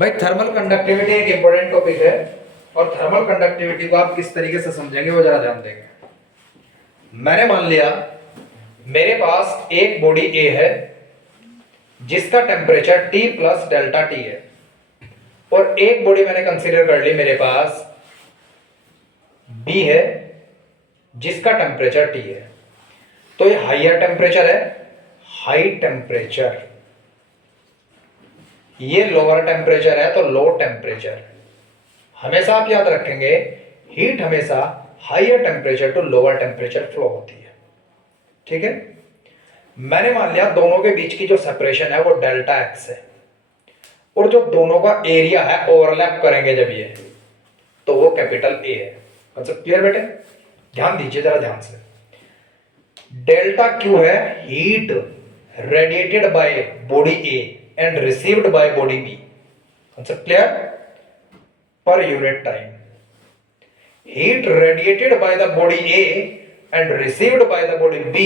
भाई thermal conductivity एक important topic है और थर्मल कंडक्टिविटी को आप किस तरीके से समझेंगे वो जरा ध्यान देंगे। मैंने मान लिया मेरे पास एक बॉडी ए है जिसका temperature T plus delta T है और एक बॉडी मैंने कंसीडर कर ली मेरे पास B है जिसका टेम्परेचर T है। तो ये हाइयर टेम्परेचर है, हाई टेम्परेचर, ये लोअर टेम्परेचर है तो लो टेम्परेचर। हमेशा आप याद रखेंगे हीट हमेशा higher temperature to lower temperature flow होती है। ठीक है, मैंने मान लिया दोनों के बीच की जो सेपरेशन है वो डेल्टा एक्स है और जो दोनों का एरिया है ओवरलैप करेंगे जब ये तो वो कैपिटल ए है। कंसेप्ट क्लियर बेटे? ध्यान दीजिए जरा ध्यान से। डेल्टा क्यू है heat radiated by body A and received by body B. Concept clear? Per unit time heat radiated by the body A and received by the body B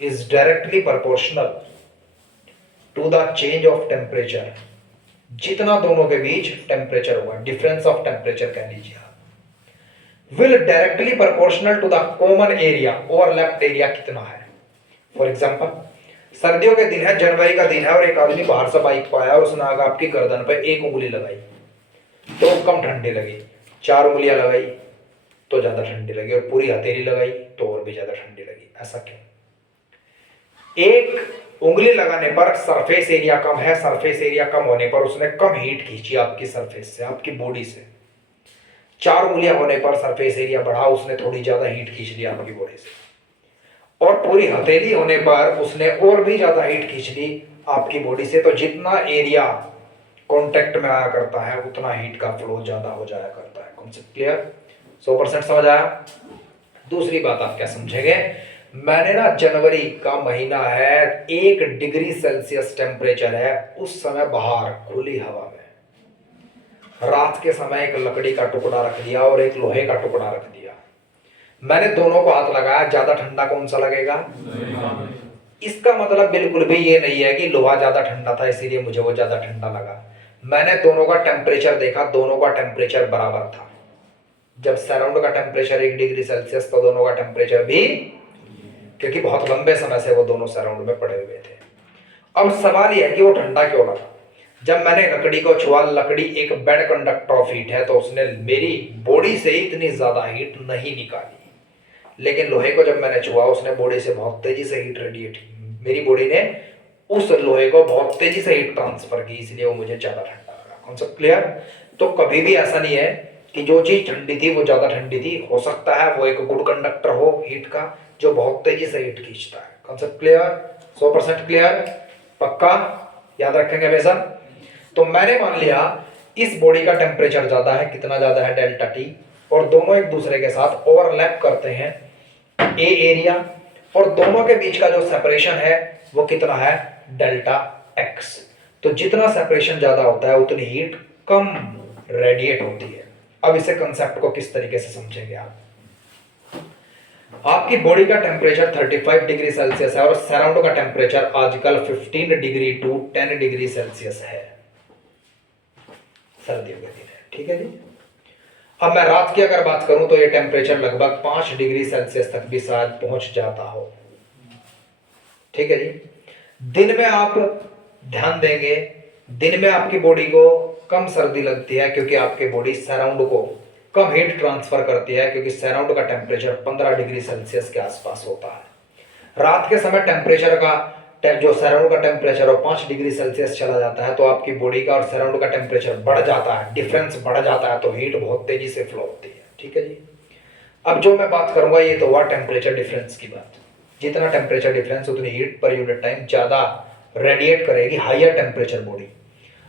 is directly proportional to the change of temperature। जितना दोनों के बीच temperature होगा, difference of temperature कह लीजिए आप, will directly proportional to the common area, overlapped area कितना है। For example सर्दियों के दिन है, जनवरी का दिन है और एक आदमी बाहर से बाइक पाया और उसने आगे आपकी गर्दन पर एक उंगली लगाई तो कम ठंडी लगी, 4 उंगलियां लगाई तो ज्यादा ठंडी लगी और पूरी हथेली लगाई तो और भी ज्यादा ठंडी लगी। ऐसा क्यों? एक उंगली लगाने पर सरफेस एरिया कम है, सरफेस एरिया कम होने पर उसने कम हीट खींची आपकी सरफेस से, आपकी बॉडी से। 4 उंगलियां होने पर सरफेस एरिया बढ़ा, उसने थोड़ी ज्यादा हीट खींच ली आपकी बॉडी से। और पूरी हथेली होने पर उसने और भी ज्यादा हीट खींच ली आपकी बॉडी से। तो जितना एरिया कॉन्टेक्ट में आया करता है उतना हीट का फ्लो ज्यादा हो जाया करता है। Concept clear? 100% समझ आया? दूसरी बात आप क्या समझेंगे, मैंने ना जनवरी का महीना है, 1 डिग्री सेल्सियस टेम्परेचर है, उस समय बाहर खुली हवा में रात के समय एक लकड़ी का टुकड़ा रख दिया और एक लोहे का टुकड़ा रख दिया। मैंने दोनों को हाथ लगाया, ज्यादा ठंडा कौन सा लगेगा? इसका मतलब बिल्कुल भी ये नहीं है कि लोहा ज्यादा ठंडा था इसीलिए मुझे वो ज्यादा ठंडा लगा। मैंने दोनों का टेम्परेचर देखा, दोनों का टेम्परेचर बराबर था। जब सराउंड का टेम्परेचर 1 डिग्री सेल्सियस तो दोनों का टेम्परेचर भी, क्योंकि बहुत लंबे समय से वो दोनों सराउंड में पड़े हुए थे। अब सवाल यह है कि वो ठंडा क्यों लगा? जब मैंने लकड़ी को छुआ, लकड़ी एक बेड कंडक्टर ऑफ हीट है तो उसने मेरी बॉडी से इतनी ज्यादा हीट नहीं निकाली, लेकिन लोहे को जब मैंने छुआ उसने बॉडी से बहुत तेजी से हीट रेडिएट की, मेरी बॉडी ने उस लोहे को बहुत तेजी से हीट ट्रांसफर की, इसलिए वो मुझे ज्यादा ठंडा लगा। Concept clear? तो कभी भी ऐसा नहीं है कि जो चीज ठंडी थी वो ज्यादा ठंडी थी। हो सकता है वो एक गुड कंडक्टर हो हीट का जो बहुत तेजी से हीट खींचता है। Concept clear? 100% क्लियर? पक्का याद रखेंगे हमेशा। तो मैंने मान लिया इस बॉडी का टेम्परेचर ज्यादा है, कितना ज्यादा है? डेल्टा टी, और दोनों एक दूसरे के साथ ओवरलैप करते हैं ए एरिया, और दोनों के बीच का जो सेपरेशन है वो कितना है? Delta x. तो जितना सेपरेशन ज्यादा होता है उतनी हीट कम रेडिएट होती है। अब इसे कंसेप्ट को किस तरीके से समझेंगे आप? आपकी बॉडी का टेम्परेचर 35 डिग्री सेल्सियस है और सराउंड का टेम्परेचर आजकल 15 डिग्री टू 10 डिग्री सेल्सियस है, सर्दियों के दिन है। ठीक है जी। अब मैं रात की अगर बात करूं तो ये टेम्परेचर लगभग 5 डिग्री सेल्सियस तक भी शायद पहुंच जाता हो। ठीक है जी। दिन में आप ध्यान देंगे, दिन में आपकी बॉडी को कम सर्दी लगती है क्योंकि आपकी बॉडी सराउंड को कम हीट ट्रांसफर करती है, क्योंकि सराउंड का टेम्परेचर 15 डिग्री सेल्सियस के आसपास होता है। रात के समय टेम्परेचर का जो सराउंड का टेम्परेचर हो 5 डिग्री सेल्सियस चला जाता है तो आपकी बॉडी का और सराउंड का टेम्परेचर बढ़ जाता है, डिफरेंस बढ़ जाता है, तो हीट बहुत तेजी से फ्लो होती है। ठीक है जी। अब जो मैं बात करूंगा ये तो हुआ टेम्परेचर डिफरेंस की बात। जितना टेम्परेचर डिफरेंस उतनी हीट पर यूनिट टाइम ज्यादा रेडिएट करेगी हाइयर टेम्परेचर बॉडी।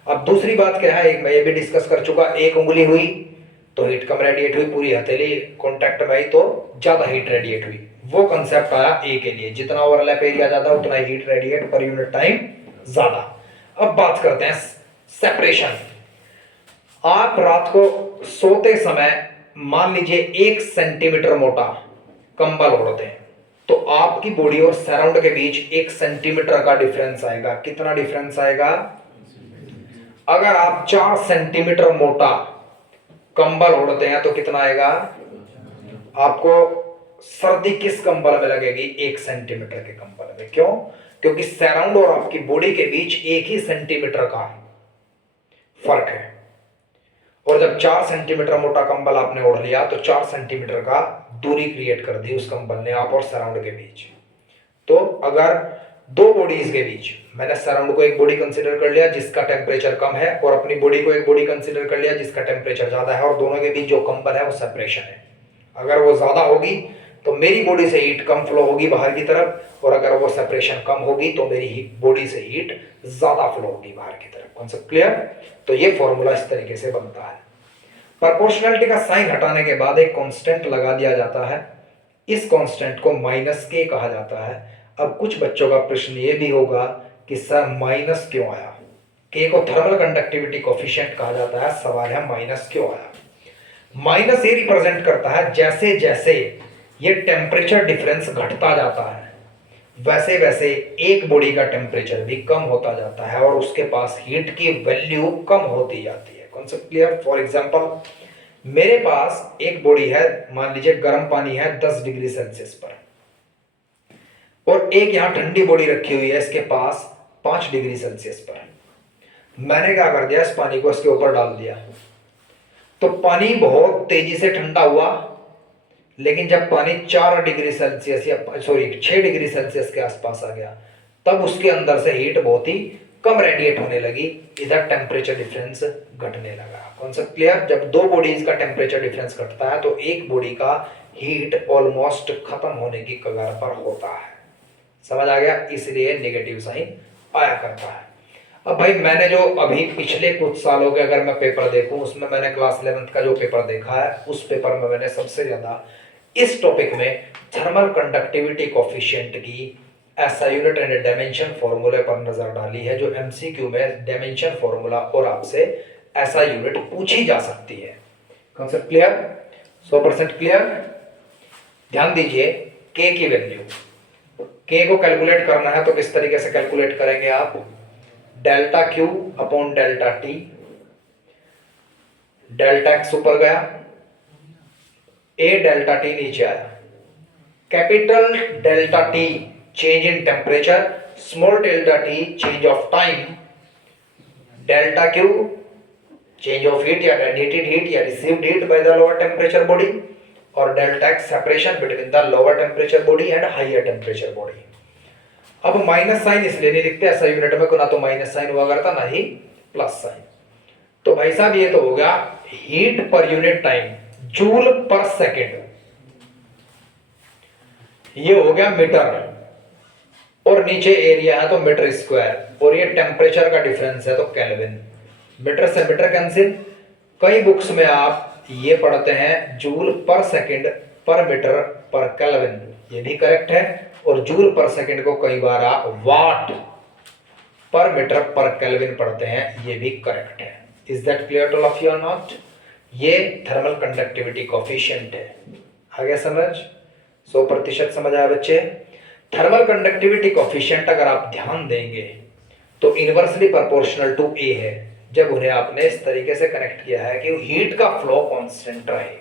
अब दूसरी बात क्या है, मैं ये भी डिस्कस कर चुका, एक उंगली हुई तो हीट कम रेडिएट हुई, पूरी हथेली कॉन्टैक्ट में आई तो ज्यादा हीट रेडिएट हुई। वो कंसेप्ट आया ए के लिए, जितना ओवरलैप एरिया ज्यादा उतना हीट रेडिएट पर यूनिट टाइम ज्यादा। अब बात करते हैं सेपरेशन। आप रात को सोते समय मान लीजिए 1 सेंटीमीटर मोटा कंबल ओढ़ते हैं तो आपकी बॉडी और सराउंड के बीच 1 सेंटीमीटर का डिफरेंस आएगा। कितना डिफरेंस आएगा? अगर आप 4 सेंटीमीटर मोटा कंबल ओढ़ते हैं तो कितना आएगा आपको? सर्दी किस कंबल में लगेगी? 1 सेंटीमीटर के कंबल में। क्यों? क्योंकि सराउंड और आपकी बॉडी के बीच 1 ही सेंटीमीटर का फर्क है। और जब 4 सेंटीमीटर मोटा कंबल आपने ओढ़ लिया तो 4 सेंटीमीटर का दूरी क्रिएट कर दी उस कंबल ने आप और सराउंड के बीच। तो अगर दो बॉडीज के बीच, मैंने सराउंड को एक बॉडी कंसीडर कर लिया जिसका टेम्परेचर कम है और अपनी बॉडी को एक बॉडी कंसीडर कर लिया जिसका टेम्परेचर ज्यादा है, और दोनों के बीच जो कंबल है वो सेपरेशन है। अगर वो ज्यादा होगी तो मेरी बॉडी से हीट कम फ्लो होगी बाहर की तरफ, और अगर वो सेपरेशन कम होगी तो मेरी बॉडी से हीट ज्यादा फ्लो होगी बाहर की तरफ। Concept clear? तो ये फॉर्मूला इस तरीके से बनता है। प्रोपोर्शनलिटी का साइन हटाने के बाद एक कांस्टेंट लगा दिया जाता है, इस कांस्टेंट को -k कहा जाता है। अब कुछ बच्चों का प्रश्न ये भी होगा कि सर माइनस क्यों आया? k को थर्मल कंडक्टिविटी कोफिशिएंट कहा जाता है, सवाल है माइनस क्यों आया? माइनस ये रिप्रेजेंट करता है जैसे जैसे ये टेम्परेचर डिफरेंस घटता जाता है वैसे वैसे एक बॉडी का टेम्परेचर भी कम होता जाता है और उसके पास हीट की वैल्यू कम होती जाती है। Concept clear? फॉर एग्जांपल मेरे पास एक बॉडी है, मान लीजिए गर्म पानी है 10 डिग्री सेल्सियस पर, और एक यहां ठंडी बॉडी रखी हुई है इसके पास 5 डिग्री सेल्सियस पर। मैंने क्या कर दिया, इस पानी को इसके ऊपर डाल दिया तो पानी बहुत तेजी से ठंडा हुआ, लेकिन जब पानी 4 डिग्री सेल्सियस या 6 डिग्री सेल्सियस के आसपास आ गया तब उसके अंदर से हीट बहुत ही कम रेडिएट होने लगी, इधर टेम्परेचर डिफरेंस घटने लगा। Concept clear? जब दो बॉडीज का टेम्परेचर डिफरेंस घटता है तो एक बॉडी का हीट ऑलमोस्ट खत्म होने की कगार पर होता है। समझ आ गया? इसलिए नेगेटिव साइन आया करता है। अब भाई मैंने जो अभी पिछले कुछ सालों के अगर मैं पेपर देखूं उसमें मैंने क्लास 11th का जो पेपर देखा है उस पेपर में मैंने सबसे ज्यादा इस टॉपिक में थर्मल कंडक्टिविटी कोफिशिएंट की ऐसा यूनिट एंड डायमेंशन फॉर्मूले पर नजर डाली है, जो एमसीक्यू में डायमेंशन फॉर्मूला और आपसे ऐसा यूनिट पूछी जा सकती है। Concept clear? 100% क्लियर? ध्यान दीजिए, के की वैल्यू, के को कैलकुलेट करना है तो किस तरीके से कैलकुलेट करेंगे आप? Delta Q upon delta T, delta X ऊपर गया, ए डेल्टा टी नीचे आया, capital delta T change in temperature, small delta T change of time, delta Q change of heat या रेडिएटेड हीट या received heat by the lower temperature body, और delta X separation between the lower temperature body and higher temperature body. अब minus sign इसलिए नहीं लिखते ऐसा unit में, ना तो माइनस साइन हुआ करता ना ही प्लस साइन। तो भाई साहब ये तो हो गया हीट पर यूनिट टाइम, जूल पर सेकेंड, ये हो गया मीटर, और नीचे एरिया है तो मीटर स्क्वायर, और ये टेम्परेचर का डिफरेंस है तो केल्विन। मीटर से मीटर कैंसिल। कई बुक्स में आप ये पढ़ते हैं जूल पर सेकेंड पर मीटर पर केल्विन, ये भी करेक्ट है, और जूल पर सेकेंड को कई बार आप वाट पर मीटर पर केल्विन पढ़ते हैं, ये भी करेक्ट है। Is that clear to all of you और नॉट? ये थर्मल कंडक्टिविटी कोफिशिएंट है। आगे समझ? 100% समझ आया बच्चे? थर्मल कंडक्टिविटी कोफिशिएंट अगर आप ध्यान देंगे तो इनवर्सली प्रोपोर्शनल टू ए है, जब उन्हें आपने इस तरीके से कनेक्ट किया है कि हीट का फ्लो कांस्टेंट रहे।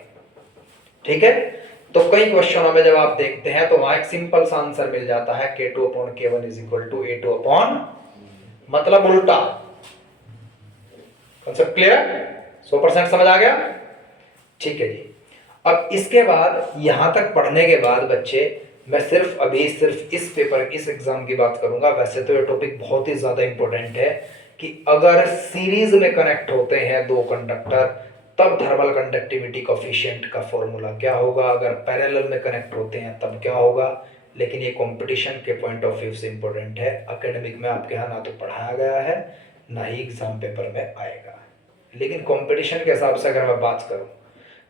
ठीक है? तो कई क्वेश्चनों में जब आप देखते हैं तो वहां एक सिंपल सा आंसर मिल जाता है, K2/K1 = A2, मतलब उल्टा। Concept clear? 100% समझ आ गया? ठीक है जी। अब इसके बाद यहां तक पढ़ने के बाद बच्चे मैं सिर्फ इस पेपर, इस एग्जाम की बात करूंगा। वैसे तो ये टॉपिक बहुत ही ज्यादा इंपॉर्टेंट है कि अगर सीरीज में कनेक्ट होते हैं दो कंडक्टर तब थर्मल कंडक्टिविटी कोफिशिएंट का फॉर्मूला क्या होगा, अगर पैरेलल में कनेक्ट होते हैं तब क्या होगा। लेकिन ये कंपटीशन के पॉइंट ऑफ व्यू से इंपॉर्टेंट है। एकेडमिक में आपके यहाँ ना तो पढ़ाया गया है ना ही एग्जाम पेपर में आएगा, लेकिन कंपटीशन के हिसाब से अगर मैं बात करूं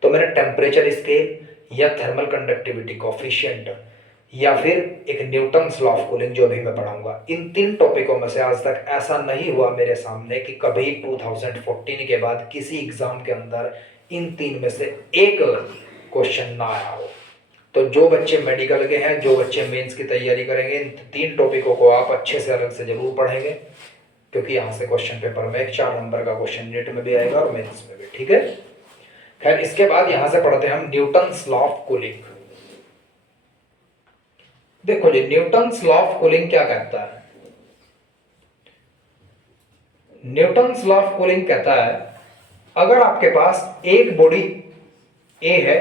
तो मैंने टेम्परेचर स्केल या थर्मल कंडक्टिविटी कोफिशिएंट या फिर एक न्यूटन्स लॉ ऑफ कूलिंग जो अभी मैं पढ़ाऊंगा, इन 3 टॉपिकों में से आज तक ऐसा नहीं हुआ मेरे सामने कि कभी 2014 के बाद किसी एग्जाम के अंदर इन 3 में से एक क्वेश्चन ना आया हो। तो जो बच्चे मेडिकल के हैं, जो बच्चे मेंस की तैयारी करेंगे, इन 3 टॉपिकों को आप अच्छे से अलग से जरूर पढ़ेंगे, क्योंकि यहाँ से क्वेश्चन पेपर में एक 4 नंबर का क्वेश्चन नीट में भी आएगा और मेंस में भी, ठीक है। खैर इसके बाद यहाँ से पढ़ते हैं हम न्यूटन्स लॉ ऑफ कूलिंग। देखो जी, न्यूटन्स लॉ ऑफ कूलिंग क्या कहता है? न्यूटन्स लॉ ऑफ कूलिंग कहता है अगर आपके पास एक बॉडी ए है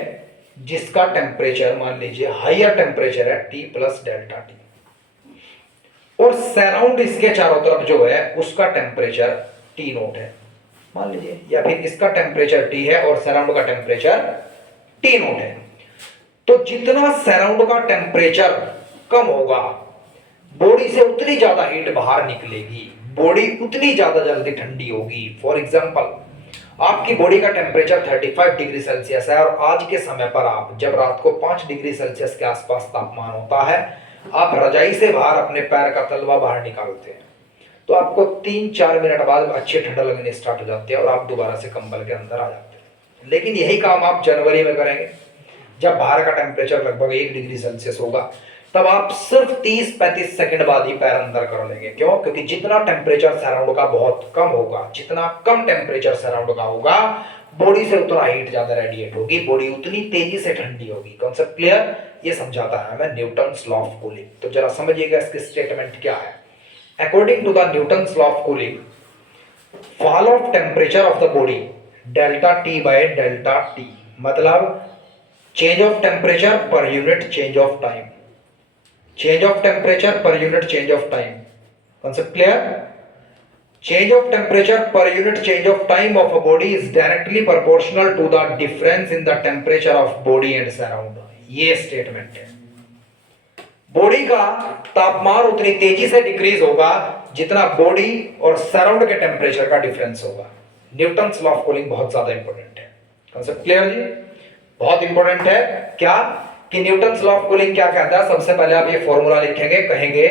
जिसका टेम्परेचर मान लीजिए हायर टेम्परेचर है T प्लस डेल्टा टी, और सराउंड इसके चारों तरफ जो है उसका टेम्परेचर T नोट है मान लीजिए, या फिर इसका टेम्परेचर T है और सराउंड का टेम्परेचर T नोट है, तो जितना सराउंड का टेम्परेचर कम होगा बॉडी से उतनी ज्यादा हीट बाहर निकलेगी, बॉडी उतनी ज्यादा जल्दी ठंडी होगी। फॉर एग्जांपल आपकी बॉडी का टेम्परेचर 35 डिग्री सेल्सियस है और आज के समय पर आप जब रात को 5 डिग्री सेल्सियस के आसपास तापमान होता है, आप रजाई से बाहर अपने पैर का तलवा बाहर निकालते हैं तो आपको 3-4 मिनट बाद अच्छी ठंडा लगने स्टार्ट हो जाती है और आप दोबारा से कंबल के अंदर आ जाते हैं। लेकिन यही काम आप जनवरी में करेंगे जब बाहर का टेम्परेचर लगभग 1 डिग्री सेल्सियस होगा, तब आप सिर्फ 30-35 सेकंड बाद ही पैर अंदर कर लेंगे। क्यों? क्योंकि जितना टेम्परेचर सराउंड का बहुत कम होगा, जितना कम टेम्परेचर सराउंड का होगा, बॉडी से उतना हीट ज्यादा रेडिएट होगी, बॉडी उतनी तेजी से ठंडी होगी। Concept clear? ये समझाता है हमें न्यूटन्स लॉ ऑफ कूलिंग। तो जरा समझिएगा इसकी स्टेटमेंट क्या है। According to the Newton's law of cooling, fall of temperature of the body delta T by delta T, मतलब change of temperature per unit change of time, change of temperature per unit change of time. Concept clear? Change of temperature per unit change of time of a body is directly proportional to the difference in the temperature of body and surround. ये statement है। Body का तापमान उतनी तेजी से decrease होगा जितना body और सराउंड के टेम्परेचर का डिफरेंस होगा। न्यूटन्स लॉ ऑफ कूलिंग बहुत ज्यादा इंपॉर्टेंट है। कंसेप्ट क्लियर जी? बहुत इंपॉर्टेंट है। क्या कि न्यूटन्स लॉ ऑफ कूलिंग क्या कहता है? सबसे पहले आप ये फॉर्मूला लिखेंगे, कहेंगे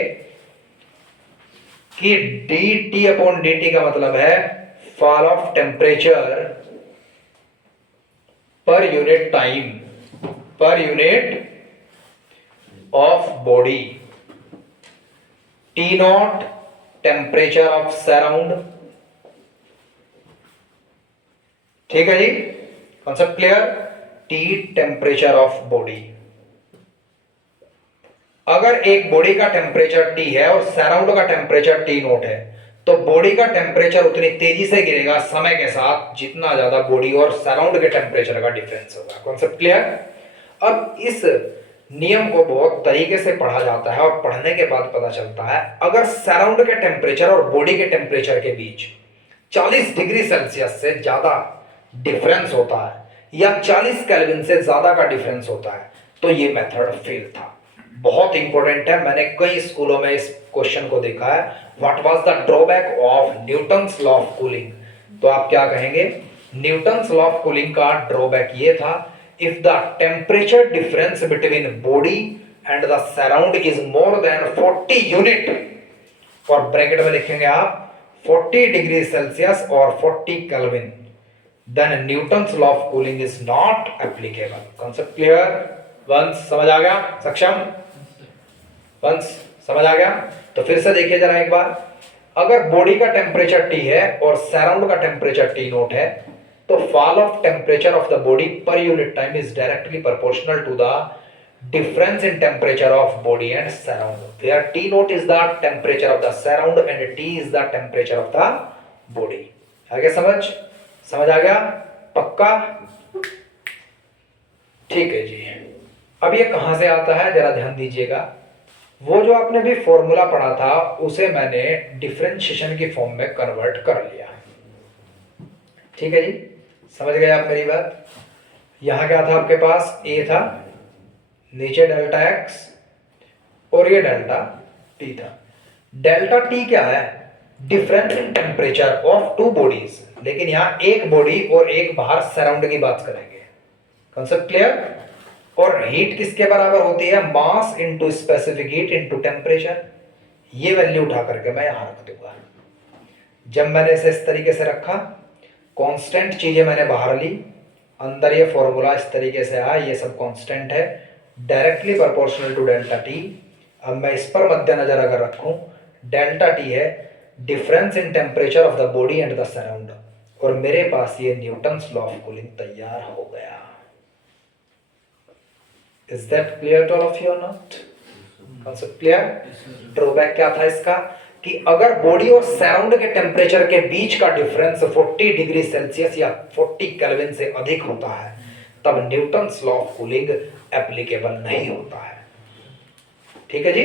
कि dt अपॉन dt का मतलब है fall of temperature per unit time, per unit of body, T naught temperature of surround. ठीक है जी? Concept clear? T temperature of body. अगर एक बॉडी का टेम्परेचर T है और सराउंड का टेम्परेचर T नोट है, तो बॉडी का टेम्परेचर उतनी तेजी से गिरेगा समय के साथ जितना ज्यादा बॉडी और सराउंड के टेम्परेचर का डिफरेंस होगा। Concept clear? अब इस नियम को बहुत तरीके से पढ़ा जाता है और पढ़ने के बाद पता चलता है अगर सराउंड के टेम्परेचर और बॉडी के टेम्परेचर के बीच 40 डिग्री सेल्सियस से ज्यादा डिफरेंस होता है या 40 केल्विन से ज्यादा का डिफरेंस होता है, तो ये मेथड फेल था। बहुत इंपॉर्टेंट है, मैंने कई स्कूलों में इस क्वेश्चन को देखा है। What was the drawback of Newton's law of cooling? तो आप क्या कहेंगे? न्यूटन्स लॉ ऑफ कूलिंग का ड्रॉबैक ये था, if the temperature difference between body and the surround is more than 40 unit, और ब्रैकेट में लिखेंगे आप 40 डिग्री सेल्सियस और 40 Kelvin, then Newton's law of cooling is not applicable. Concept clear? Once समझ आ गया? सक्षम? वंस समझ आ गया? तो फिर से देखिए जरा एक बार, अगर बॉडी का टेम्परेचर T है और सराउंड का टेम्परेचर T नोट है, तो fall of temperature of the body per unit time is directly proportional to the difference in temperature of body and surround, where T naught is the temperature of the surround and T is the temperature of the body. आगे समझ आ गया? पक्का? ठीक है जी। अब ये कहां से आता है जरा ध्यान दीजिएगा। वो जो आपने भी फॉर्मूला पढ़ा था उसे मैंने डिफरेंशिएशन की फॉर्म में कन्वर्ट कर लिया। ठीक है जी? समझ गए आप मेरी बात? यहां क्या था आपके पास? A था, नीचे डेल्टा x और ये डेल्टा T था। डेल्टा T क्या है? Difference in temperature of two bodies, लेकिन यहां एक बॉडी और एक बाहर सराउंड की बात करेंगे। Concept clear? और हीट किसके बराबर होती है? Mass into specific heat into temperature. ये वैल्यू उठा करके मैं यहां रख दूंगा। जब मैंने इसे इस तरीके से रखा, कांस्टेंट चीजें मैंने बाहर ली, अंदर ये फॉर्मूला इस तरीके से आया, ये सब कांस्टेंट है, directly proportional to delta T. अब मैं इस पर मद्देनजर अगर रखूं, डेल्टा टी है difference in temperature of the body and the surround, और मेरे पास ये न्यूटन्स लॉ ऑफ कूलिंग तैयार हो गया। Is that clear to all of you और नॉट? Concept clear? ड्रॉबैक क्या था इसका कि अगर बॉडी और सराउंड के टेम्परेचर के बीच का डिफरेंस 40 डिग्री सेल्सियस या 40 केल्विन से अधिक होता है तब Newton's law of cooling applicable नहीं होता है। ठीक है जी।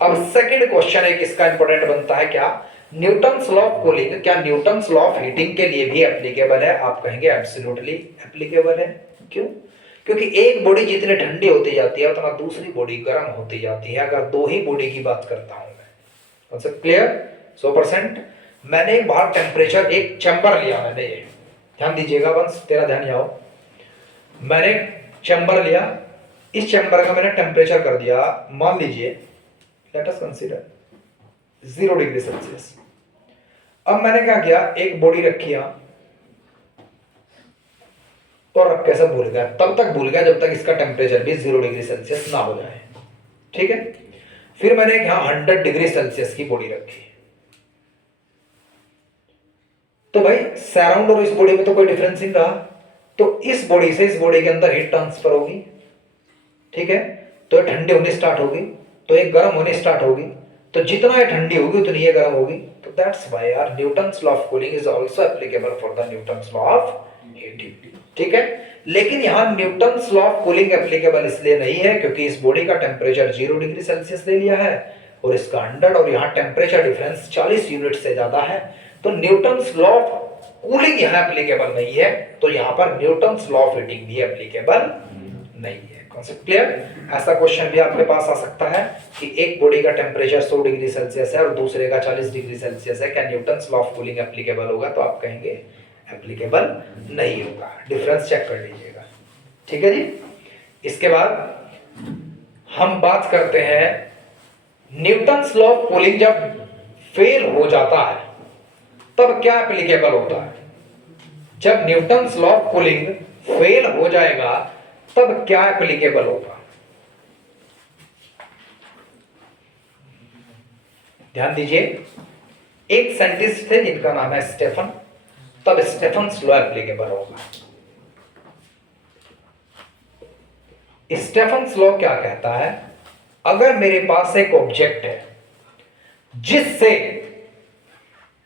अब सेकंड क्वेश्चन एक इसका इंपॉर्टेंट बनता है, क्या न्यूटन्स लॉ ऑफ कूलिंग क्या न्यूटन्स लॉ ऑफ हीटिंग के लिए भी एप्लीकेबल है? आप कहेंगे एब्सोल्युटली एप्लीकेबल है। क्यों? क्योंकि एक बॉडी जितनी ठंडी होती जाती है उतना दूसरी बॉडी गर्म होती जाती है। अगर दो ही बॉडी की बात करता हूं मैं, कॉन्सेप्ट क्लियर? 100%। मैंने एक बाहर टेम्परेचर, एक चैम्बर लिया मैंने, ये ध्यान दीजिएगा वंस, तेरा ध्यान जाओ। मैंने चैम्बर लिया, इस चैम्बर का मैंने टेम्परेचर कर दिया, मान लीजिए let us consider 0 degree Celsius. अब मैंने क्या किया, एक बॉडी रखी यहां और रख कैसे भूल गया, तब तक भूल गया जब तक इसका टेम्परेचर भी 0 डिग्री सेल्सियस ना हो जाए। ठीक है। फिर मैंने यहां 100 डिग्री सेल्सियस की बॉडी रखी, तो भाई सराउंड और इस बॉडी में तो कोई डिफरेंस नहीं रहा, तो इस बॉडी से इस बॉडी के अंदर हीट ट्रांसफर होगी। ठीक है। तो ये ठंडी होनी स्टार्ट होगी, तो ये गर्म होनी स्टार्ट होगी, तो जितना ये ठंडी होगी उतनी ये गर्म होगी। तो दैट्स व्हाई यार Newton's law of cooling is also applicable for the Newton's law of heating. ठीक है। लेकिन यहां Newton's law of cooling applicable इसलिए नहीं है क्योंकि इस बॉडी का टेम्परेचर 0 डिग्री सेल्सियस ले लिया है और इसका 100, और यहां टेम्परेचर डिफरेंस 40 यूनिट से ज्यादा है, तो न्यूटन्स लॉ ऑफ कूलिंग यहां एप्लीकेबल नहीं है। तो यहां पर न्यूटन्स लॉ ऑफ हीटिंग भी एप्लीकेबल नहीं है। Concept clear? ऐसा क्वेश्चन भी आपके पास आ सकता है कि एक बॉडी का टेम्परेचर 100 डिग्री सेल्सियस है और दूसरे का 40 डिग्री सेल्सियस है, क्या Newton's law of cooling applicable होगा? तो आप कहेंगे एप्लीकेबल नहीं होगा। डिफरेंस चेक कर लीजिएगा। ठीक है जी। इसके बाद हम बात करते हैं न्यूटन्स लॉ ऑफ कूलिंग जब फेल हो जाता है तब क्या एप्लीकेबल होता है? जब Newton's law of cooling fail हो जाएगा तब क्या एप्लीकेबल होगा? ध्यान दीजिए। एक साइंटिस्ट थे जिनका नाम है स्टेफन, तब स्टेफन्स लॉ एप्लीकेबल होगा। स्टेफन्स लॉ क्या कहता है? अगर मेरे पास एक ऑब्जेक्ट है जिससे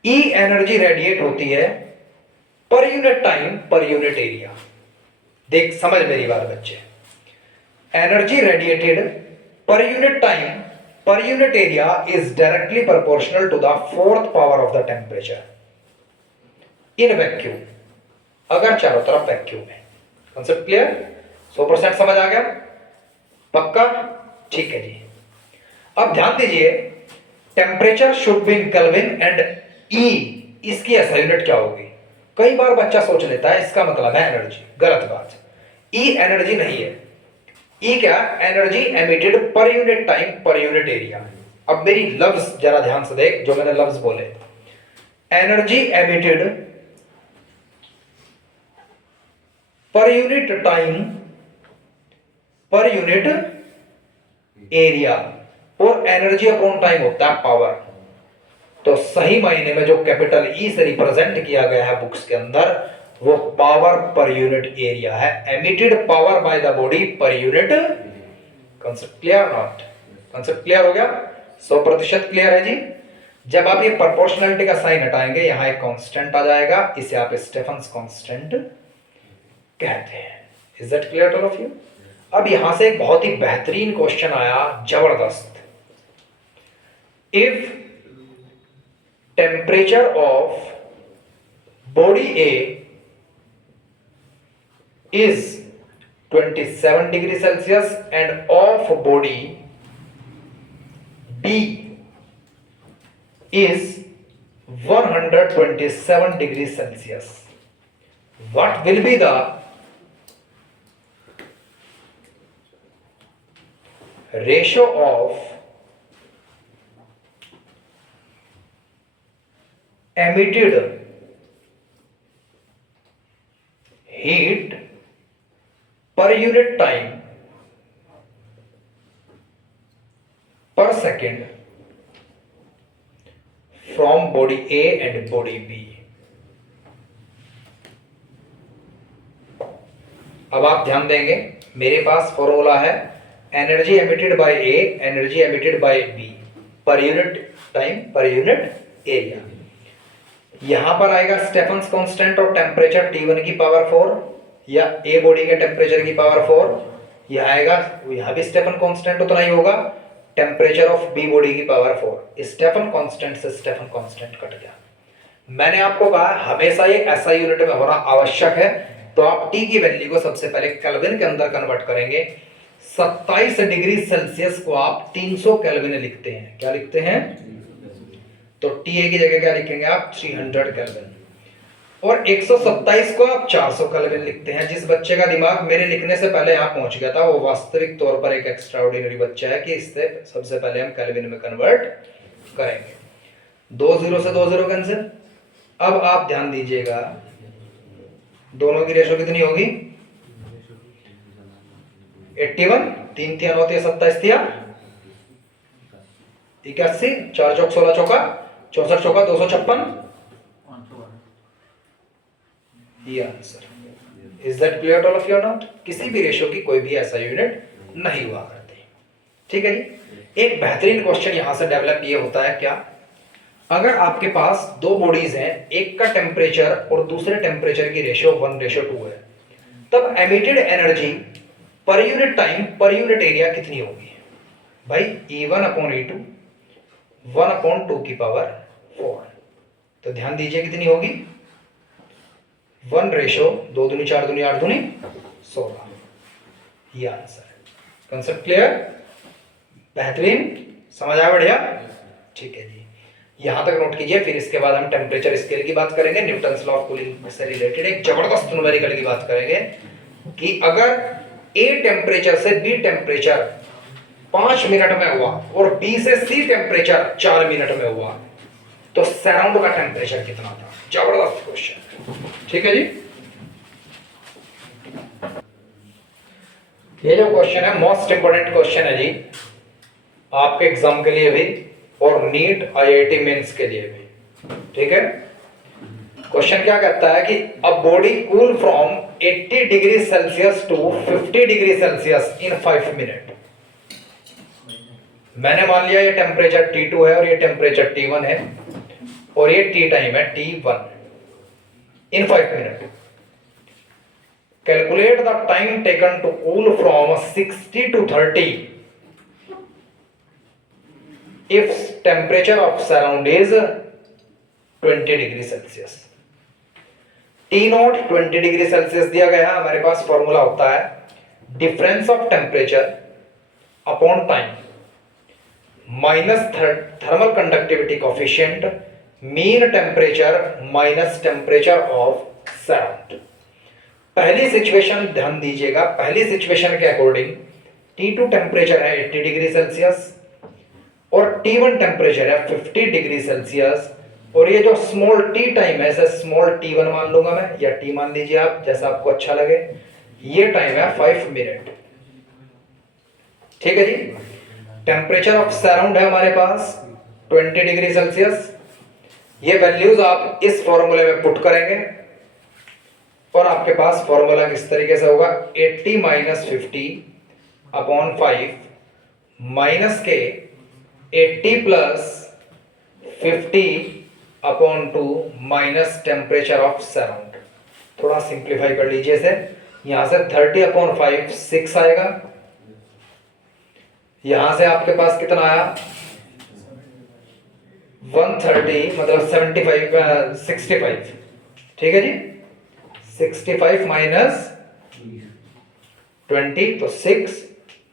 ई एनर्जी रेडिएट होती है per unit time per unit area, देख समझ मेरी बात बच्चे, energy radiated per unit time per unit area is directly proportional to the fourth power of the temperature in vacuum, अगर चारों तरफ वैक्यूम है। Concept clear? 100% समझ आ गया? पक्का? ठीक है जी। अब ध्यान दीजिए, temperature should be in kelvin and ई, इसकी ऐसा यूनिट क्या होगी? कई बार बच्चा सोच लेता है इसका मतलब है एनर्जी, गलत बात। ई एनर्जी नहीं है। ई क्या? एनर्जी एमिटेड पर unit time per unit area. अब मेरी लफ्ज जरा ध्यान से देख, जो मैंने लफ्ज बोले, एनर्जी एमिटेड पर unit time per unit area, और एनर्जी अपॉन टाइम होता है पावर। तो सही मायने में जो कैपिटल ई से रिप्रेजेंट किया गया है बुक्स के अंदर वो पावर पर यूनिट एरिया है, emitted power by the body per unit. Concept clear not? Concept clear हो गया? 100% क्लियर है जी। जब आप ये प्रोपोर्शनलिटी का साइन हटाएंगे यहां एक कांस्टेंट आ जाएगा, इसे आप स्टेफन्स कांस्टेंट कहते हैं। Is that clear to all of you? अब यहां से एक बहुत ही बेहतरीन क्वेश्चन आया, जबरदस्त। If temperature of body A is 27 degree Celsius and of body B is 127 degree Celsius. What will be the ratio of emitted heat per unit time per second from from body A and body B. अब आप ध्यान देंगे, मेरे पास formula है energy emitted by A, energy emitted by B, per unit time, per unit area. यहां पर आएगा स्टेफन्स कांस्टेंट और टेम्परेचर T1 की पावर 4 या ए बॉडी के टेम्परेचर की पावर 4, यह आएगा, यहां भी स्टेफन कांस्टेंट उतना ही होगा, टेम्परेचर ऑफ बी बॉडी की पावर 4। स्टेफन कांस्टेंट से स्टेफन कांस्टेंट कट गया। मैंने आपको कहा हमेशा ये ऐसा यूनिट में होना आवश्यक है, तो आप टी की वैल्यू को सबसे पहले केल्विन के अंदर कन्वर्ट करेंगे। 27 डिग्री सेल्सियस को आप 300 केल्विन लिखते हैं। क्या लिखते हैं? तो टी की जगह क्या लिखेंगे आप? 300 केल्विन। और 127 को आप 400 केल्विन लिखते हैं। जिस बच्चे का दिमाग मेरे लिखने से पहले यहाँ पहुंच गया था, वो वास्तविक तौर पर एक एक्स्ट्राऑर्डिनरी बच्चा है कि इससे सबसे पहले हम केल्विन में कन्वर्ट करेंगे। 2 0 से 2 0 कैंसिल। अब आप ध्यान दीजिएगा, दोनों की रेशो कितनी होगी? 81, 3 3 9 27 थिया 81, 4 चौक 16 चौका 64 चौका 256। ये answer. Is that clear all of you और नॉट? किसी भी रेशो की कोई भी ऐसा यूनिट नहीं हुआ करती। ठीक है जी। एक बेहतरीन क्वेश्चन यहां से डेवलप ये होता है, क्या अगर आपके पास दो बॉडीज हैं, एक का टेम्परेचर और दूसरे टेम्परेचर की रेशियो 1:2 है, तब एमिटेड एनर्जी पर unit time per unit area कितनी होगी? भाई E1/E2 1/2 की पावर 4। तो ध्यान दीजिए कितनी होगी? 1:2 दूनी 4 दूनी 8 दूनी 16। ये आंसर है। Concept clear? बेहतरीन, समझ आया? बढ़िया। ठीक है जी, यहां तक नोट कीजिए। फिर इसके बाद हम टेम्परेचर स्केल की बात करेंगे, न्यूटन्स लॉ ऑफ कूलिंग से रिलेटेड एक जबरदस्त न्यूमेरिकल की बात करेंगे कि अगर ए टेम्परेचर से बी टेम्परेचर 5 मिनट में हुआ और बी से सी टेम्परेचर 4 मिनट में हुआ, तो सराउंड का टेम्परेचर कितना था? जबरदस्त क्वेश्चन। ठीक है जी। ये जो क्वेश्चन है मोस्ट इंपोर्टेंट क्वेश्चन है जी, आपके एग्जाम के लिए भी और नीट IIT मेंस के लिए भी। ठीक है। क्वेश्चन क्या कहता है कि a body cool from 80 degree Celsius to 50 degree Celsius in 5 minute. मैंने मान लिया ये टेम्परेचर T2 है और ये टेम्परेचर T1 है और ये T टाइम है T1 in 5 minute. Calculate the time taken to cool from 60 to 30 if temperature of surround is 20 degree Celsius. T0 20 degree Celsius दिया गया है। हमारे पास फॉर्मूला होता है difference of temperature upon time minus thermal conductivity coefficient mean temperature minus temperature of surround. पहली situation ध्यान दीजिएगा, पहली सिचुएशन के अकॉर्डिंग T2 टेम्परेचर है 80 डिग्री सेल्सियस और T1 टेम्परेचर है 50 डिग्री सेल्सियस, और ये जो स्मॉल t टाइम है इसे स्मॉल t1 मान लूंगा मैं, या t मान लीजिए आप, जैसा आपको अच्छा लगे। ये टाइम है 5 मिनट। ठीक है जी। टेम्परेचर ऑफ सराउंड है हमारे पास 20 डिग्री सेल्सियस। ये वैल्यूज आप इस फॉर्मूले में पुट करेंगे और आपके पास फॉर्मूला किस तरीके से होगा? 80 - 50/5 माइनस के 80 + 50/2 माइनस टेम्परेचर ऑफ सराउंड। थोड़ा सिंप्लीफाई कर लीजिए इसे। यहां से 30/5 6 आएगा, यहां से आपके पास कितना आया? 130 मतलब 75 65। ठीक है जी। 65 - 20 तो 6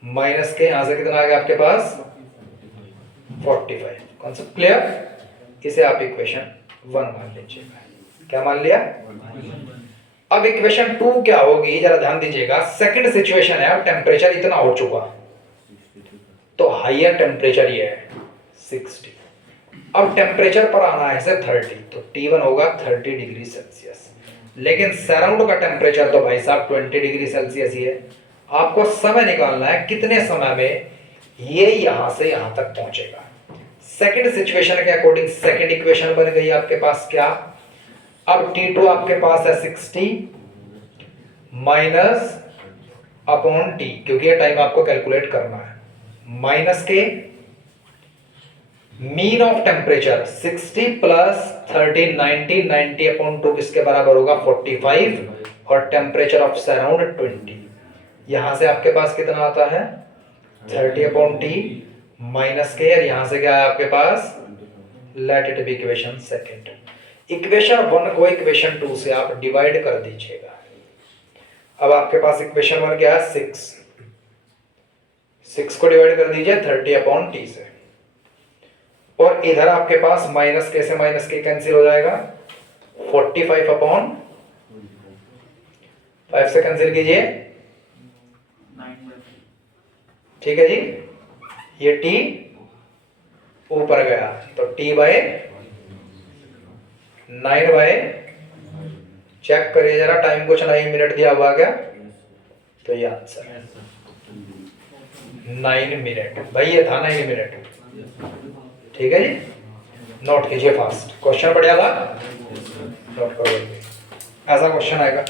माइनस के यहां से कितना आ गया आपके पास? 45। Concept clear? इसे आप इक्वेशन 1 मान लीजिएगा। क्या मान लिया? अब इक्वेशन 2 क्या होगी जरा ध्यान दीजिएगा। सेकंड सिचुएशन है, अब टेम्परेचर इतना हो चुका तो हाइयर टेम्परेचर ये है 60। अब टेम्परेचर पर आना है इसे 30, तो T1 होगा 30 डिग्री सेल्सियस। लेकिन सराउंड का टेम्परेचर तो भाई साहब 20 डिग्री सेल्सियस ही है। आपको समय निकालना है कितने समय में ये यहां से यहां तक पहुंचेगा। सेकंड सिचुएशन के अकॉर्डिंग सेकंड इक्वेशन बन गई आपके पास क्या, अब T2 आपके पास है 60 माइनस अपॉन T, क्योंकि ये टाइम आपको कैलकुलेट करना है, माइनस के mean of temperature 60 plus 30 90, 90 upon 2 किसके बराबर होगा 45, और टेम्परेचर ऑफ सराउंड 20। यहां से आपके पास कितना आता है 30 अपॉन T माइनस के, और यहां से क्या है आपके पास, let it be equation second. Equation 1 को इक्वेशन 2 से आप डिवाइड कर दीजिएगा। अब आपके पास इक्वेशन 1 क्या है 6 को डिवाइड कर दीजिए 30 अपॉन T से, और इधर आपके पास माइनस के से माइनस के कैंसिल हो जाएगा, 45 अपॉन 5 से कैंसिल कीजिए, ठीक है जी। ये T ऊपर गया तो T बाय 9 बाय, चेक करिए जरा टाइम, कुछ 9 मिनट दिया हुआ क्या, तो ये आंसर है 9 मिनट, भाई ये था 9 मिनट, ठीक है जी। नोट कीजिए फास्ट, क्वेश्चन बढ़िया था, नोट करो, ऐसा क्वेश्चन आएगा।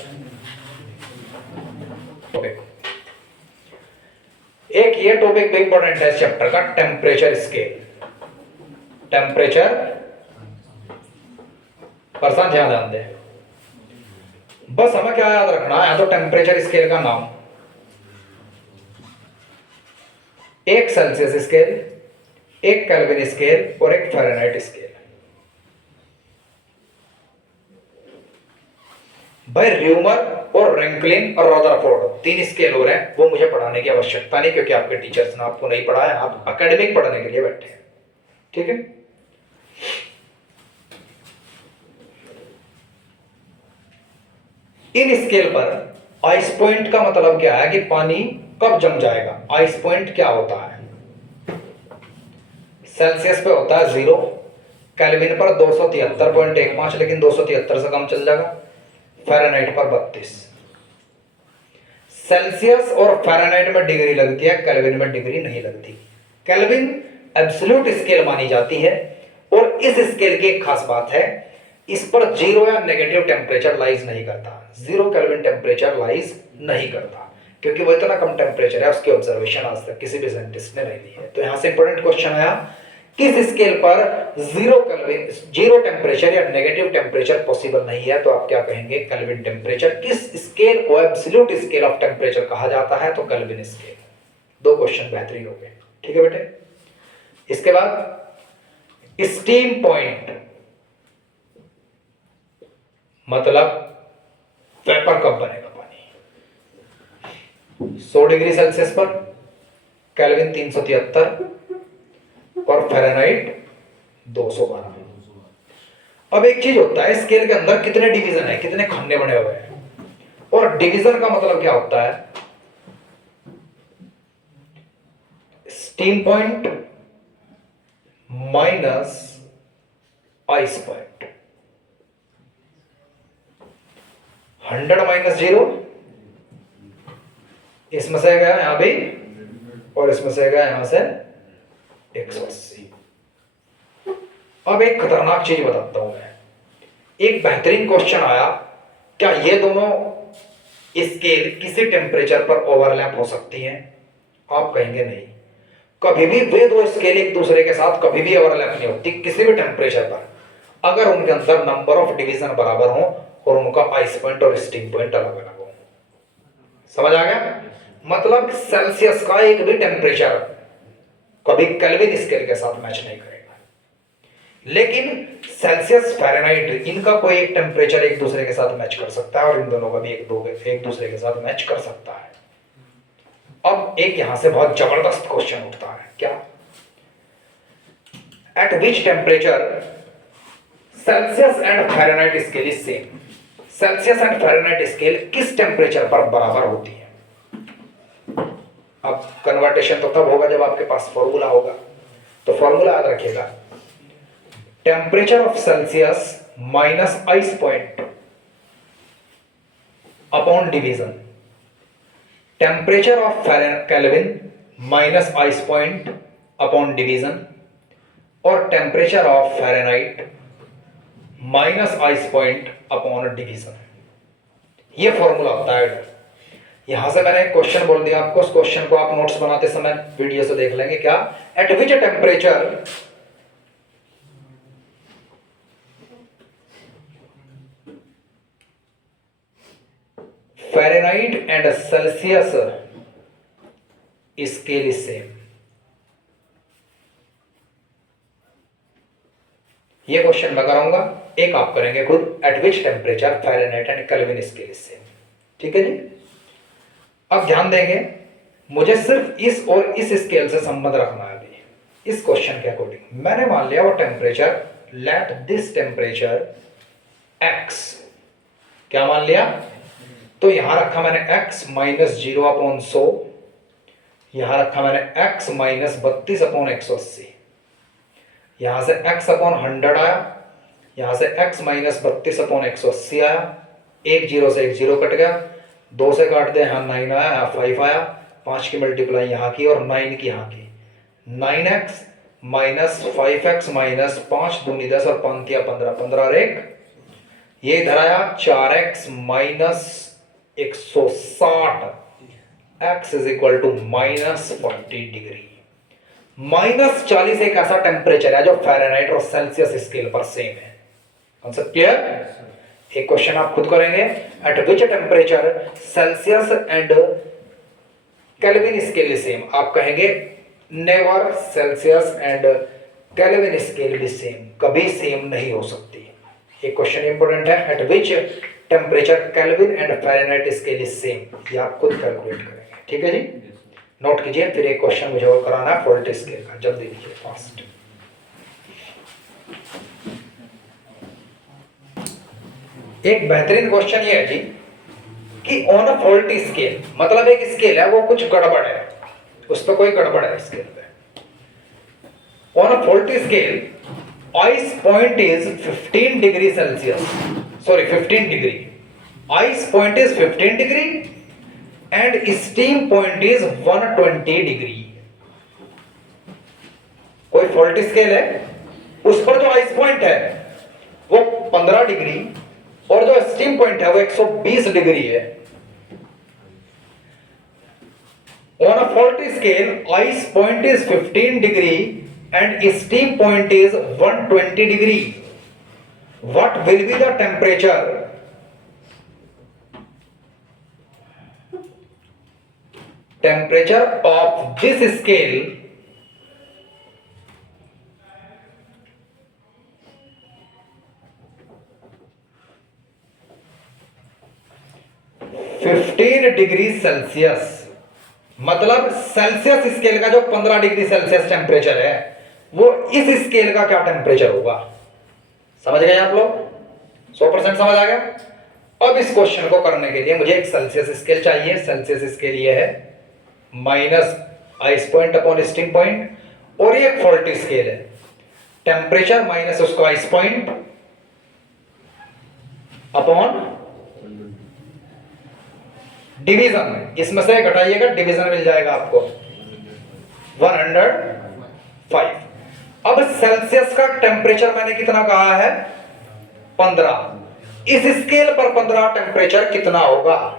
एक ये टॉपिक भी इंपॉर्टेंट है इस चैप्टर का, टेम्परेचर स्केल। टेम्परेचर परसेंट ध्यान दें, बस हमें क्या याद रखना है, तो टेम्परेचर स्केल का नाम, एक सेल्सियस स्केल, एक केल्विन स्केल और एक फ़ारेनहाइट स्केल। भाई र्यूमर और रैंकलिन और रदरफोर्ड 3 स्केल हो रहे हैं, वो मुझे पढ़ाने की आवश्यकता नहीं, क्योंकि आपके टीचर्स ने आपको नहीं पढ़ाया, आप एकेडमिक पढ़ने के लिए बैठे हैं, ठीक है। इन स्केल पर आइस पॉइंट का मतलब क्या है कि पानी कब जम जाएगा। आइस पॉइंट क्या होता है, सेल्सियस पे होता है 0, केल्विन पर 273.15, लेकिन 273 से कम चल जाएगा, फ़ारेनहाइट पर 32। सेल्सियस और फ़ारेनहाइट में डिग्री लगती है, केल्विन में डिग्री नहीं लगती। केल्विन एब्सोल्यूट स्केल मानी जाती है, और इस स्केल की एक खास बात है, इस पर 0 या नेगेटिव टेम्परेचर लाइज नहीं करता, 0 केल्विन टेम्परेचर लाइज नहीं करता, क्योंकि वो इतना कम टेम्परेचर है, उसकी ऑब्जर्वेशन आज तक किसी भी साइंटिस्ट ने नहीं दी है। तो यहां से इंपॉर्टेंट क्वेश्चन आया, किस स्केल पर 0 केल्विन, 0 टेम्परेचर या नेगेटिव टेम्परेचर पॉसिबल नहीं है, तो आप क्या कहेंगे केल्विन टेम्परेचर। किस स्केल को एब्सोल्यूट स्केल ऑफ टेम्परेचर कहा जाता है, तो केल्विन स्केल। 2 क्वेश्चन बेहतरीन हो गए, ठीक है बेटे। इसके बाद स्टीम पॉइंट मतलब वेपर कब बनेगा पानी, 100 डिग्री सेल्सियस पर, केल्विन 373 और फ़ारेनहाइट 212। अब एक चीज होता है, स्केल के अंदर कितने डिवीजन है, कितने खन्ने बने हुए हैं, और डिवीजन का मतलब क्या होता है, steam point minus ice point, 100 minus 0, इसमें से गया यहां भी, और इसमें से गया यहां से 180। अब एक खतरनाक चीज बताता हूं मैं, एक बेहतरीन क्वेश्चन आया, क्या ये दोनों स्केल किसी टेम्परेचर पर ओवरलैप हो सकती हैं। आप कहेंगे नहीं, कभी भी वे 2 स्केल एक दूसरे के साथ कभी भी ओवरलैप नहीं होती किसी भी टेम्परेचर पर, अगर उनके अंदर नंबर ऑफ डिवीजन बराबर हो और उनका आइस पॉइंट और स्टीम पॉइंट अलग अलग हो। समझ आ गया, मतलब सेल्सियस का एक भी टेम्परेचर कभी केल्विन स्केल के साथ मैच नहीं करेगा, लेकिन सेल्सियस फ़ारेनहाइट इनका कोई एक टेम्परेचर एक दूसरे के साथ मैच कर सकता है, और इन दोनों का भी एक दूसरे के साथ मैच कर सकता है। अब एक यहां से बहुत जबरदस्त क्वेश्चन उठता है, क्या, eight which temperature Celsius and Fahrenheit scale is same. Celsius and Fahrenheit scale किस टेम्परेचर पर बराबर होती है। अब कन्वर्टेशन तो तब होगा जब आपके पास फॉर्मूला होगा, तो फॉर्मूला याद रखिएगा, temperature of Celsius minus ice point upon division, temperature of kelvin minus ice point upon division, और temperature of Fahrenheit minus ice point upon division. ये फॉर्मूला होता है। यहां से मैंने क्वेश्चन बोल दिया आपको, उस क्वेश्चन को आप नोट्स बनाते समय वीडियो से देख लेंगे। क्या? Eight which temperature Fahrenheit and Celsius scale is same. ये क्वेश्चन मैं कराऊंगा, एक आप करेंगे खुद। Eight which temperature Fahrenheit and Kelvin scale is same. ठीक है जी। अब ध्यान देंगे, मुझे सिर्फ इस और इस स्केल से संबंध रखना है अभी इस क्वेश्चन के अकॉर्डिंग। मैंने मान लिया वो temperature, let this temperature x, क्या मान लिया? तो यहां रखा मैंने x माइनस 0/100, यहां रखा मैंने x माइनस 32/180, यहां से x अपॉन 100 आया, यहां से x माइनस 32/180 आया, एक जीरो से एक जीरो कट गया, 2 से काट दे, यहाँ 9 आया, यहाँ 5 आया, 5 की मल्टीप्लाई यहाँ की और 9 की यहाँ की, 9x माइनस 5x माइनस 5 दूनी 10 और 5 तिया 15, 15 और 1 ये इधर आया, 4x minus 160, x is equal to minus 40 degree. Minus 40 एक ऐसा टेम्परेचर है जो फ़ारेनहाइट और सेल्सियस स्केल पर सेम है। Concept clear? एक क्वेश्चन आप खुद करेंगे, at which temperature Celsius and Kelvin scale is same. आप कहेंगे never Celsius and Kelvin scale भी सेम, कभी सेम नहीं हो सकती। एक क्वेश्चन इंपॉर्टेंट है, at which temperature Kelvin and Fahrenheit scale is same. ये आप खुद कैलकुलेट करेंगे। ठीक है जी, नोट कीजिए। फिर एक क्वेश्चन मुझे और कराना है फॉल्ट स्केल का, जल्दी कीजिए, फास्ट। एक बेहतरीन क्वेश्चन ये है जी कि ऑन अ फॉल्ट स्केल, मतलब एक स्केल है वो कुछ गड़बड़ है, उस पर कोई गड़बड़ है स्केल पे। On a fault scale ice point is 15 degree Celsius, sorry 15 degree, ice point is 15 degree and steam point is 120 degree. कोई फॉल्ट स्केल है, उस पर जो आइस पॉइंट है वो 15 डिग्री और जो स्टीम पॉइंट है वो 120 डिग्री है। On a fault scale ice point is 15 degree and steam point is 120 degree. What will be the temperature of this scale (15 degree Celsius). मतलब सेल्सियस स्केल का जो 15 डिग्री सेल्सियस टेम्परेचर है वो इस scale का क्या टेम्परेचर होगा। समझ गए आप लोग? 100% समझ आ गया। अब इस क्वेश्चन को करने के लिए मुझे एक सेल्सियस स्केल चाहिए। सेल्सियस स्केल ये है minus ice point upon steam point, और ये एक फॉल्ट स्केल है, टेम्परेचर माइनस उसका आइस पॉइंट अपॉन डिवीजन। इसमें से घटाइएगा, डिवीजन मिल जाएगा आपको 105। अब सेल्सियस का टेम्परेचर मैंने कितना कहा है? 15। इस स्केल पर 15 टेम्परेचर कितना होगा?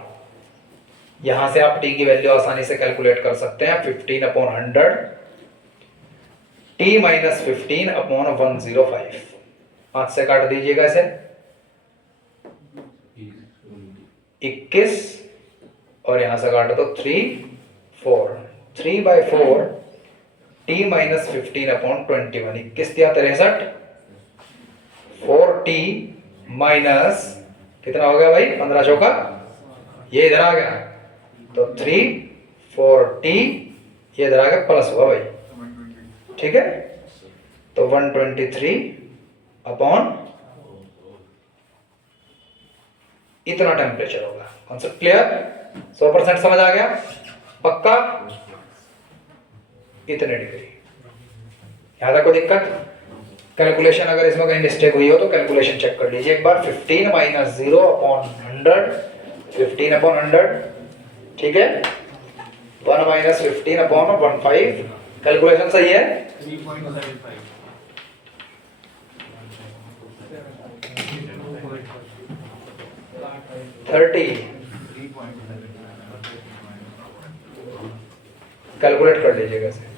यहां से आप टी की वैल्यू आसानी से कैलकुलेट कर सकते हैं। 15/100 टी माइनस 15/105। 5 से काट दीजिएगा इसे, 21 और यहां से काट दो 3 4 3/4 टी माइनस 15/21। 21 या 63, 4t माइनस कितना हो गया भाई? 15 चौका, ये इधर आ गया तो 3 4t, ये इधर आ गया प्लस हुआ भाई। ठीक है, तो 123 अपॉन इतना टेम्परेचर होगा। Concept clear? 100% समझ आ गया? पक्का? इतने डिग्री। यहां तक कोई दिक्कत? कैलकुलेशन अगर इसमें कहीं मिस्टेक हुई हो तो कैलकुलेशन चेक कर लीजिए एक बार। 15 माइनस 0/100, 15/100, ठीक है, 1 माइनस 15/15। कैलकुलेशन सही है? 3.75। 30 कैलकुलेट कर लीजिएगा इसे।